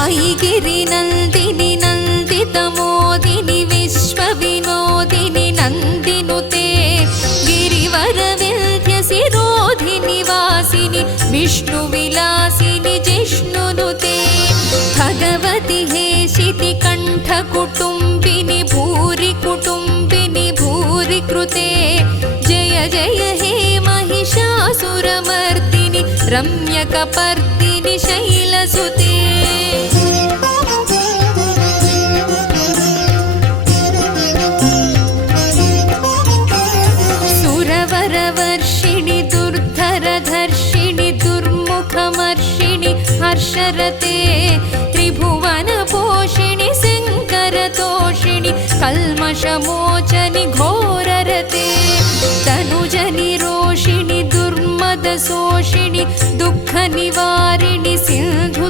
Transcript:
ऐगिरिनन्दिनि नन्दितमोदिनि विश्वविनोदिनि नन्दिनुते गिरिवरविन्ध्यसिरोधिनि वासिनि विष्णुविलासिनि जिष्णुनुते भगवति हेशितिकण्ठकुटुम्बिनि भूरि कुटुम्बिनि भूरि कृते जय जय हे महिषासुरमर्दिनि रम्यकपर्दिनि शैलसुते सुरवरवर्षिणि दुर्धरधर्षिणि दुर्मुखमर्षिणि हर्षरते त्रिभुवनपोषिणि शङ्करतोषिणि कल्मषमोचनि घोररते तनुजनिरोषिणि दुर्मदशोषिणि दुःखनिवारिणि सिन्धु